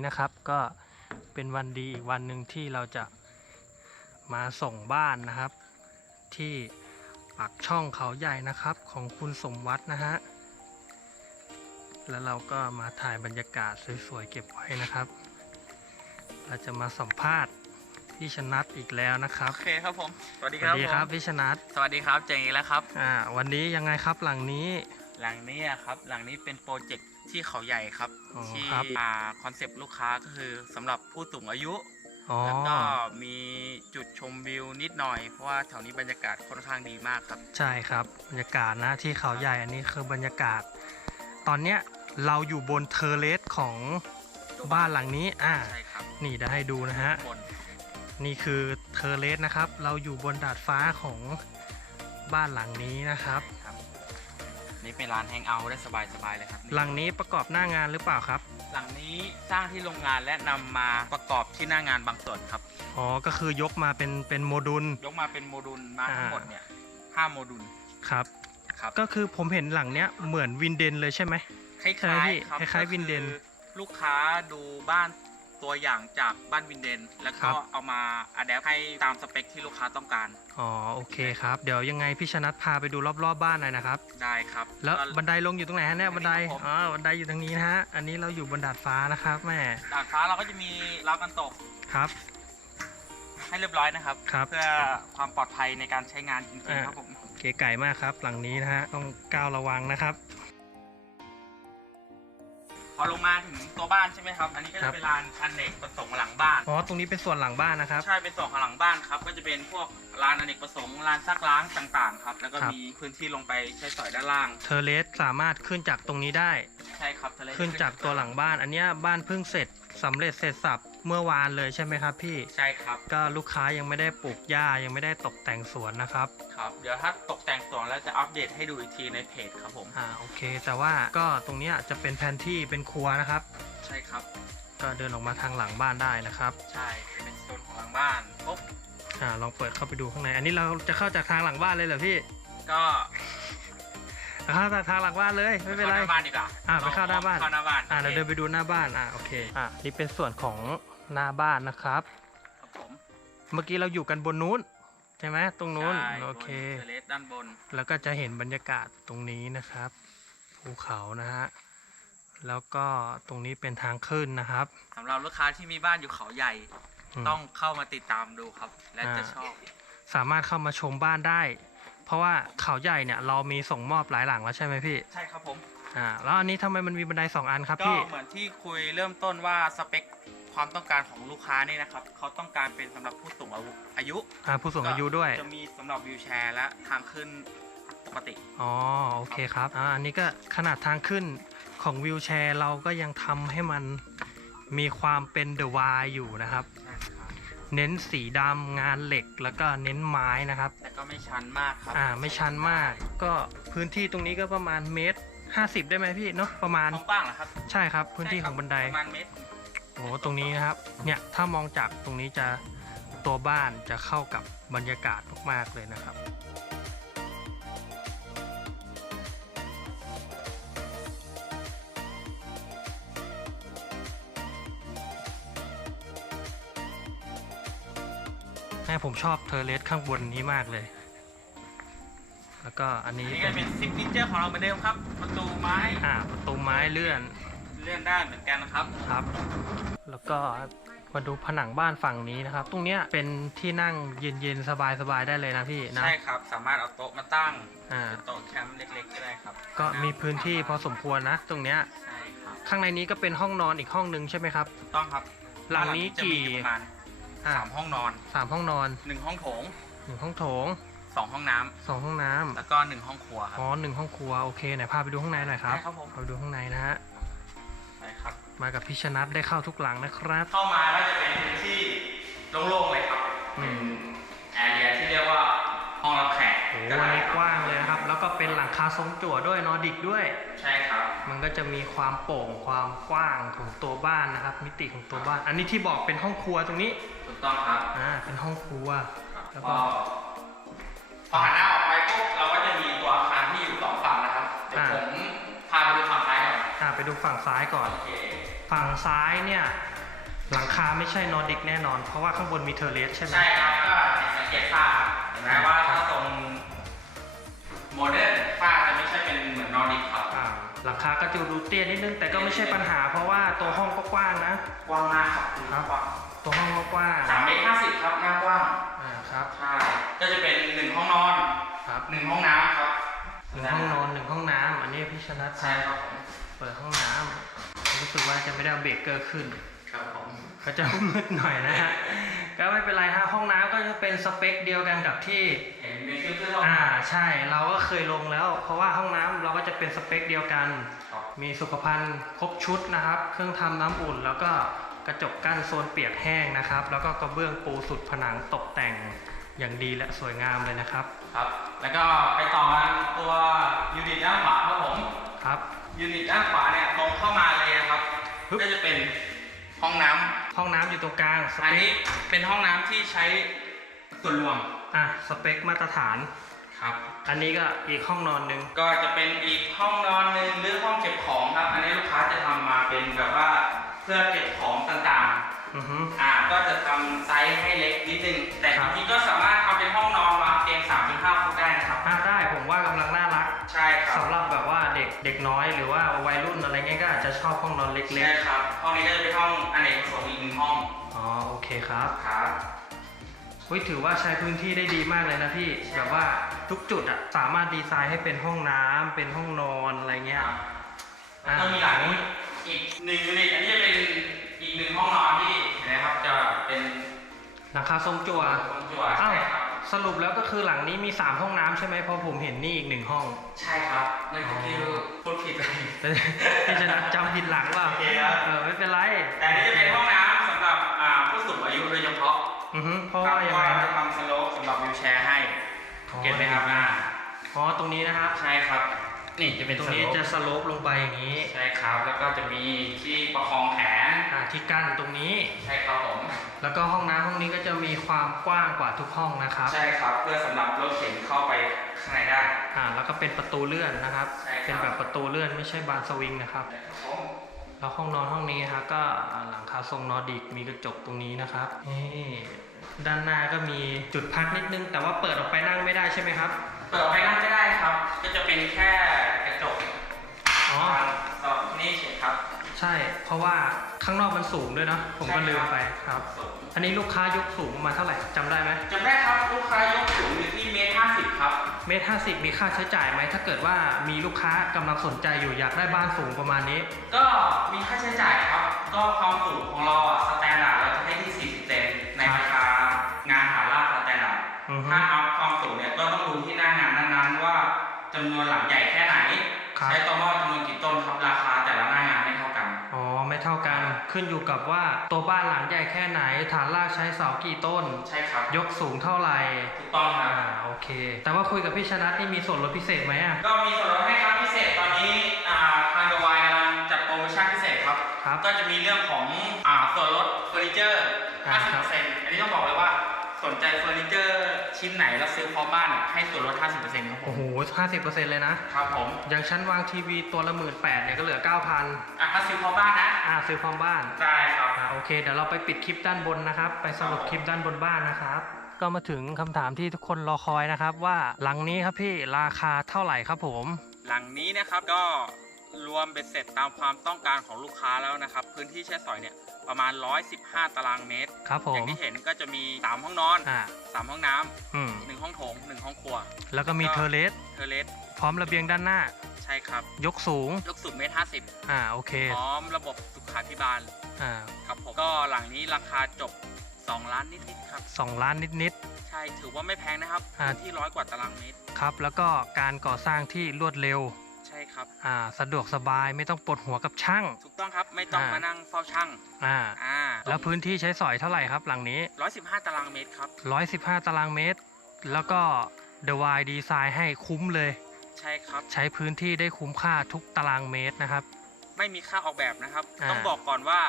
วันนี้นะครับก็เป็นวันดีอีกวันหนึ่งที่เราจะมาส่งบ้านนะครับ ที่ปากช่องเขาใหญ่นะครับของคุณสมวัตนะฮะแล้วเราก็มาถ่ายบรรยากาศสวยๆเก็บไว้นะครับ เราจะมาสัมภาษณ์พี่ชนัดอีกแล้วนะครับโอเคครับผม สวัสดีสควัรับสดีครับพี่ชนัดผมสวัสดีครับเจงอีกแล้วครับ อ่าวันนี้ยังไงครับหลังนี้ หลังนี้อะครับ หลังนี้เป็นโปรเจกต์ ที่เขาใหญ่ครับ อ๋อที่ครับอ่าคอนเซปต์ลูกค้าก็คือสำหรับผู้สูงอายุ อ๋อ แล้วก็มีจุดชมวิวนิดหน่อย เพราะว่าแถวนี้บรรยากาศค่อนข้างดีมากครับ ใช่ครับบรรยากาศนะที่เขาใหญ่อันนี้คือบรรยากาศ ตอนเนี้ยเราอยู่บนเทอร์เลสของบ้านหลังนี้อ่าใช่ครับนี่เดี๋ยวให้ดูนะฮะ บนนี่คือเทอร์เลสนะครับ เราอยู่บนดาดฟ้าของบ้านหลังนี้นะครับครับ นี่เป็นร้านแฮงเอาท์ได้สบายๆเลยครับหลังนี้ประกอบหน้างานหรือเปล่าครับ หลังนี้สร้างที่โรงงานและนำมาประกอบที่หน้างานบางส่วนครับ อ๋อ ก็คือยกมาเป็นเป็นโมดูล ยกมาเป็นโมดูลมาทั้งอ่าหมดเนี่ยห้าโมดูลครับ ครับก็คือผมเห็นหลังเนี้ยเหมือนวินเดนเลยใช่ไหม คล้ใช่ไหมายพี่ๆครับคล้ายๆก็วินเดนคือลูกค้าดูบ้าน ตัวอย่างจากบ้านวินเดน แล้วครัก็บ เอามาอัดแอปให้ตามสเปคที่ลูกค้าต้องการอ๋อโอเคครับ เดี๋ยวยังไงพี่ชนัดพาไปดูรอบๆบ้านหน่อยนะครับ ได้ครับ แล้วก็บันไดลงอยู่ตรงไหนฮะเนี่ยบันไดอันนี้ครับผม อ๋อบันไดอยู่ทางนี้นะฮะอันนี้เราอยู่บนดาดฟ้านะครับแม่ดาดฟ้าเราก็จะมีราวกันตกครับ ให้เรียบร้อยนะครับ ครับ เพื่อความปลอดภัยในการใช้งานจริงอ่าๆครับผม เก๋ไก่มากครับ หลังนี้นะฮะต้องก้าวระวังนะครับพ อลงมาถึงตัวบ้านใช่ไหมครับ อันนี้ก็ครัจะบ เป็นลานอเนกประสงค์หลังบ้าน อ๋อ ตรงนี้เป็นส่วนหลังบ้านนะครับ ใช่เป็นส่วนของหลังบ้านครับ ก็จะเป็นพวกลานอเนกประสงค์ลานซักล้างต่างๆครับ แล้วก็ครับ มีพื้นที่ลงไปใช้สอยด้านล่าง เทอร์เลสสามารถขึ้นจากตรงนี้ได้ ใช่ครับทะเลขึ้นจากตัวหลังบ้าน อันเนี้ยบ้านเพิ่งเสร็จสำเร็จเสร็จสับ เมื่อวานเลยใช่ไหมครับพี่ ใช่ครับ ก็ลูกค้ายังไม่ได้ปลูกหญ้ายังไม่ได้ตกแต่งสวนนะครับ ครับ เดี๋ยวถ้าตกแต่งสวนแล้วจะอัปเดตให้ดูอีกทีในเพจครับผม อ่าโอเค แต่ว่าก็ตรงเนี้ยจะเป็นแผนที่เป็นครัวนะครับ ใช่ครับ ก็เดินออกมาทางหลังบ้านได้นะครับ ใช่จะเป็นโซนของหลังบ้านปุ๊บอ่าลองเปิดเข้าไปดูข้างใน อันนี้เราจะเข้าจากทางหลังบ้านเลยเหรอพี่ ก็เข้าจากทางหลังบ้านเลยไม่เป็นไร ข้าหน้าบ้านดีกว่าอะไปเข้าหน้าบ้าน เข้าหน้าบ้านอ่าเราเดินไปดูหน้าบ้านอ่าโอเค อ่านี่เป็นส่วนของ หน้าบ้านนะครับ ครับผมเมื่อกี้เราอยู่กันบนนู้นใช่ไหมตรงนู้นใช่โอเคบนทะเลด้านบน แล้วก็จะเห็นบรรยากาศตรงนี้นะครับ ภูเขานะฮะแล้วก็ตรงนี้เป็นทางขึ้นนะครับ สำหรับลูกค้าที่มีบ้านอยู่เขาใหญ่มต้องเข้ามาติดตามดูครับ และจะอ่าชอบ สามารถเข้ามาชมบ้านได้ เพราะว่าเขาใหญ่เนี่ยเรามีส่งมอบหลายหลังแล้วใช่ไหมพี่ใช่ครับผม อ่าแล้วอันนี้ทำไมมันมีบันไดสองอันครับก็พี่เหมือนที่คุยเริ่มต้นว่าสเปค ความต้องการของลูกค้านี่นะครับเขาต้องการเป็นสำหรับผู้สูงอายุอ่าผู้สูงอายุด้วย จะมีสำหรับวิวแชร์และทางขึ้นปกติ อ๋อโอเคครับอ่าอันนี้ก็ขนาดทางขึ้นของวิวแชร์เราก็ยังทำให้มันมีความเป็นเดอะวายอยู่นะครับ เน้นสีดำงานเหล็กแล้วก็เน้นไม้นะครับแต่ก็ไม่ชันมากครับอ่าไม่ชันมาก ก็พื้นที่ตรงนี้ก็ประมาณเมตรห้าสิบได้ไหมพี่เนาะประมาณความกว้างเหรอครับ ใช่ครับพื้นที่ของบันไดประมาณเมตรโอ้โหตรงนี้นะครับ เนี่ยถ้ามองจากตรงนี้จะตัวบ้านจะเข้ากับบรรยากาศมากๆเลยนะครับแม่ผมชอบเทอร์เลสข้างบนนี้มากเลย แล้วก็อันอันนี้นี้เป็ก็นเป็นซิกเนเจอร์ของเราเหมือนเดิมครับ ประตูไม้ อ่า ประตูไม้เลื่อน เลื่อนได้เหมือนกันนะครับ ครับ แล้วก็มาดูผนังบ้านฝั่งนี้นะครับ ตรงเนี้ยเป็นที่นั่งเย็นๆสบายๆได้เลยนะพี่นะ ใช่ครับ สามารถเอาโต๊ะมาตั้งอ่า เป็นโต๊ะแคมป์เล็กๆก็ได้ครับก็มีพื้นที่พอสมควรนะ ตรงเนี้ย ใช่ครับข้างในนี้ก็เป็นห้องนอนอีกห้องนึงใช่ไหมครับ ถูกต้องครับหลังนี้จะมีกี่ประมาณอ่าสามห้องนอนสามห้องนอนหนึ่งห้องโถงหนึ่งห้องโถงสองห้องน้ำสองห้องน้ำแล้วก็หนึ่งห้องครัวครับ อ๋อหนึ่งห้องครัวโอเคไหนพาไปดูข้างในหน่อยครับได้ครับผม พาไปดูข้างในนะฮะใช่ครับ มากับพี่ชนัทได้เข้าทุกหลังนะครับ เข้ามาก็จะเป็นพื้นที่โล่งๆเลยครับอืม แอเรียที่เรียกว่าห้องรับแขกโอ้ก็อันได้นี้กว้างเลยนะครับ แล้วก็เป็นหลังคาทรงจั่วด้วยนอร์ดิกด้วย ใช่ครับ มันก็จะมีความโปร่งความกว้างของตัวบ้านนะครับ มิติของตัวบ้าน อันนี้ที่บอกเป็นห้องครัวตรงนี้ถูกต้องครับอ่าเป็นห้องครัวแล้วก็ พอพอหันหน้าออก ไปดูฝั่งซ้ายก่อนอ่าไปดูฝั่งซ้ายก่อนโอเคฝั่งซ้ายเนี่ยหลังคาไม่ใช่นอร์ดิกแน่นอน เพราะว่าข้างบนมีเทอร์เลสใช่ไหมใช่ครับก็สังเกตฝ้าครับเห็นไหมว่าถ้าตรงโมเดิร์นฝ้าจะไม่ใช่เป็นเหมือนนอร์ดิกครับอ่าหลังคาก็จะดูเตี้ยนิดนึงแต่ก็ไม่ใช่ปัญหา เพราะว่าตัวห้องก็กว้างนะกว้างมากครับครับกว้างตัวห้องก็กว้างสามเมตรห้าสิบครับหน้ากว้างอ่าครับใช่ก็จะเป็นหนึ่งห้องนอนครับหนึ่งห้องน้ำครับหนึ่งห้องนอนหนึ่งห้องน้ำอันนี้พี่ชนะใช่ครับผม เปิดห้องน้ำรู้สึกว่าจะไม่ได้เอาเบรกเกอร์ขึ้นครับผมก็จะมืดหน่อยนะฮะก็ไม่เป็นไรฮะห้องน้ำก็จะเป็นสเปคเดียวกันกับที่เห็นมีเครื่องเครื่องอ่าใช่เราก็เคยลงแล้ว เพราะว่าห้องน้ำเราก็จะเป็นสเปคเดียวกันครับมีสุขภัณฑ์ครบชุดนะครับ เครื่องทำน้ำอุ่น แล้วก็กระจกกั้นโซนเปียกแห้งนะครับ แล้วก็กระเบื้องปูสุดผนังตกแต่งอย่างดีและสวยงามเลยนะครับ ครับ แล้วก็ไปต่อกันตัวยูนิตด้านขวาครับผม ครับ ยูนิตด้านขวาเนี่ยตรงเข้ามาเลยนะครับปึ๊บก็จะเป็นห้องน้ำห้องน้ำอยู่ตรงกลางสอันเปนี้คเป็นห้องน้ำที่ใช้ส่วนรวมอะสเปคมาตรฐาน ครับ อันนี้ก็อีกห้องนอนหนึ่งก็จะเป็นอีกห้องนอนหนึ่งหรือห้องเก็บของครับ อันนี้ลูกค้าจะทำมาเป็นแบบว่าเพื่อเก็บของต่างอือฮึ ๆ อ่าก็จะทำไซส์ให้เล็กนิดนึง แต่คจรับริงๆก็สามารถทำเป็นห้องนอนวางเตียง3-5ฟุตได้นะครับ เด็กเด็กน้อยหรือว่าวัยรุ่นอะไรเงี้ยก็อาจจะชอบห้องนอนเล็กใช่ครับห้องนี้ก็จะเป็นห้องอเนกประสงค์อีกหนึ่งห้องๆอ๋อโอเคครับครับเฮ้ยถือว่าใช้พื้นที่ได้ดีมากเลยนะพี่แบบว่าทุกจุดอะสามารถดีไซน์ให้เป็นห้องน้ำเป็นห้องนอนอะไรเงี้ยอะก็มีหลังนี้อีกหนึ่งยูนิตอันนี้จะเป็นอีกหนึ่งห้องนอนที่เห็นะครับจะเป็นหลังคาทรงจั่วห้องจั่วอ้าวใช่ครับ สรุปแล้วก็คือหลังนี้มี 3 ห้องน้ำใช่ไหมเพราะผมเห็นนี่อีกหนึ่งห้อง ใช่ครับนั่นก็คือพูดผิดไปพี่ชนะจำผิดหลังเปล่าโอเคครับ เออไม่เป็นไรแต่อันนี้จะเป็นห้องน้ำสำหรับอ่าผู้สูงอายุโดยเฉพาะอือฮึเพราะครัว่าบยังว่าไงเรานะจะทำสโลปสำหรับวิวแชร์ให้เก็ตไหมครับอ่าอ๋อตรงนี้นะครับ ใช่ครับ นี่จะเป็นตรงสนี้โลปจะสโลปลงไปอย่างนี้ ใช่ ครับ แล้วก็จะมีที่ประคองแขนอ่าที่กั้นตรงนี้ ใช่ครับผมแล้วก็ห้องน้ำห้องนี้ก็จะมีความกว้างกว่าทุกห้องนะครับใช่ครับ เพื่อสำหรับรถเข็นเข้าไปข้างในได้ อ่าแล้วก็เป็นประตูเลื่อนนะครับ ใช่ครับ เป็นแบบประตูเลื่อนไม่ใช่บานสวิงนะครับแล้วห้องนอนห้องนี้ครับก็หลังคาทรงนอร์ดิกมีกระจกตรงนี้นะครับนี่ด้านหน้าก็มีจุดพักนิดนึง แต่ว่าเปิดออกไปนั่งไม่ได้ใช่ไหมครับ เปิดออกไปนั่งไม่ได้ครับ ก็จะเป็นแค่กระจก อ๋อสำหรับที่นี่เฉยครับ ใช่ เพราะว่าข้างนอกมันสูงด้วยเนอะผมก็ใช่ครับลืมไปครับอันนี้ลูกค้ายกสูงประมาณเท่าไหร่จำได้ไหมจำได้ครับลูกค้ายกสูงอยู่ที่เมตรห้าสิบครับ เมตรห้าสิบมีค่าใช้จ่ายไหมถ้าเกิดว่ามีลูกค้ากำลังสนใจอยู่อยากได้บ้านสูงประมาณนี้ ก็มีค่าใช้จ่ายครับ ก็ความสูงของเราอะสแตนดาร์ดเราจะให้ที่40เซนในราคางานหาลาดสแตนดาร์ดอือฮึ ถ้าอัพความสูงเนี่ยก็ต้องดูที่หน้างานนั้นๆว่าจำนวนหลังใหญ่แค่ไหน ครับ ใช้ต่อหม้อ เท่ากัน ขึ้นอยู่กับว่าตัวบ้านหลังใหญ่แค่ไหน ฐานรากใช้เสากี่ต้น ใช่ครับ ยกสูงเท่าไหร่ถูกต้องคอ่ารับโอเค แต่ว่าคุยกับพี่ชนะนี่มีส่วนลดพิเศษไหมอะก็มีส่วนลดให้ครับพิเศษตอนนี้อ่าทางเดวายกำลังจัดโปรโมชั่นพิเศษครับ ครับ ก็จะมีเรื่องของอ่าส่วนลดเฟอร์นิเจอร์ อ่าครับ 50%อันนี้ต้องบอกเลยว่าสนใจเฟอร์นิเจอร์ ชิ้นไหนแล้วซื้อพร้อมบ้านเนี่ยให้ส่วนลด 50%ครับผโอ้ม โหห้าสิบเปอร์เซ็นต์เลยนะ ครับผม อย่างชั้นวางทีวีตัวละหมื่นแปดเนี่ยก็เหลือเก้าพันอะถ้าซื้อพร้อมบ้านนะ อ่าซื้อพร้อมบ้าน ได้ครับ อ่าโอเคเดี๋ยวเราไปปิดคลิปด้านบนนะครับ ไปสรุปคลิปด้านบนบ้านนะครับ ก็มาถึงคำถามที่ทุกคนรอคอยนะครับ ว่าหลังนี้ครับพี่ราคาเท่าไหร่ครับผม หลังนี้นะครับก็รวมเป็นเสร็จตามความต้องการของลูกค้าแล้วนะครับ พื้นที่ใช้สอยเนี่ย ประมาณ 115 ตารางเมตร ครับผอย่างมที่เห็นก็จะมี 3 ห้องนอน อ่า 3 ห้องน้ำอืมหนึ่งห้องโถงหนึ่งห้องครัว แล้วก็มีเทอร์เลส เทอร์เลส พร้อมระเบียงด้านหน้า ใช่ครับ ยกสูง ยกสูงเมตรห้าสิบอ่า โอเค พร้อมระบบสุขาภิบาล อ่าครับผม ก็หลังนี้ราคาจบ 2 ล้านนิดๆครับ สองล้านนิด ใช่ ถือว่าไม่แพงนะครับอ่า พื้นที่ร้อยกว่าตารางเมตร ๆ ครับ แล้วก็การก่อสร้างที่รวดเร็วใช่ ครับอ่าสะดวกสบายไม่ต้องปวดหัวกับช่าง ถูกต้องครับไม่ต้องอ่าม มานั่งเฝ้าช่างอ่าอ่าแล้วพื้นที่ใช้สอยเท่าไหร่ครับหลังนี้115ตารางเมตรครับ 115 ตารางเมตร แล้วก็ The Y ดีไซน์ให้คุ้มเลย ใช่ครับ ใช้พื้นที่ได้คุ้มค่าทุกตารางเมตรนะครับ ไม่มีค่าออกแบบนะครับ อ่าต้องบอกก่อนว่า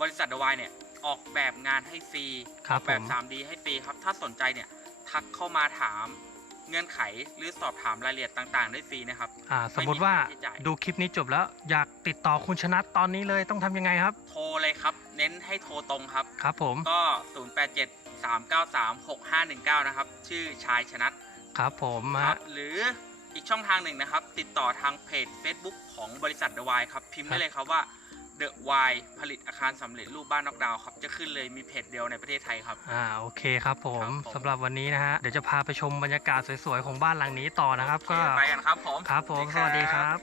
บริษัทเดวายเนี่ยออกแบบงานให้ฟรีครัอบอกแบบ ผม 3D ให้ฟรีครับ ถ้าสนใจเนี่ยทักเข้ามาถาม เงื่อนไขหรือสอบถามรายละเอียดต่าง ๆ ได้ฟรีนะครับ อ่า สมมติว่าไม่มีค่าใช้จ่าย ดูคลิปนี้จบแล้ว อยากติดต่อคุณชนะตอนนี้เลยต้องทำยังไงครับ โทรเลยครับ เน้นให้โทรตรงครับ ครับผม ก็ 087 393 6519 นะครับ ชื่อชายชนัทครับผมครัฮะ บหรืออีกช่องทางหนึ่งนะครับ ติดต่อทางเพจ Facebook ของบริษัท The Y ครับ พิมพ์ครัได้บเลยครับว่า The Y ผลิตอาคารสำเร็จรูปบ้านนอกดาวน์ครับ จะขึ้นเลยมีเพจเดียวในประเทศไทยครับ อ่าโอเคครับผมครับผม สำหรับวันนี้นะฮะเดี๋ยวจะพาไปชมบรรยากาศสวยๆของบ้านหลังนี้ต่อนะครับ ก็โอเคไปกันครับผม ครับผม สวัสดีครับ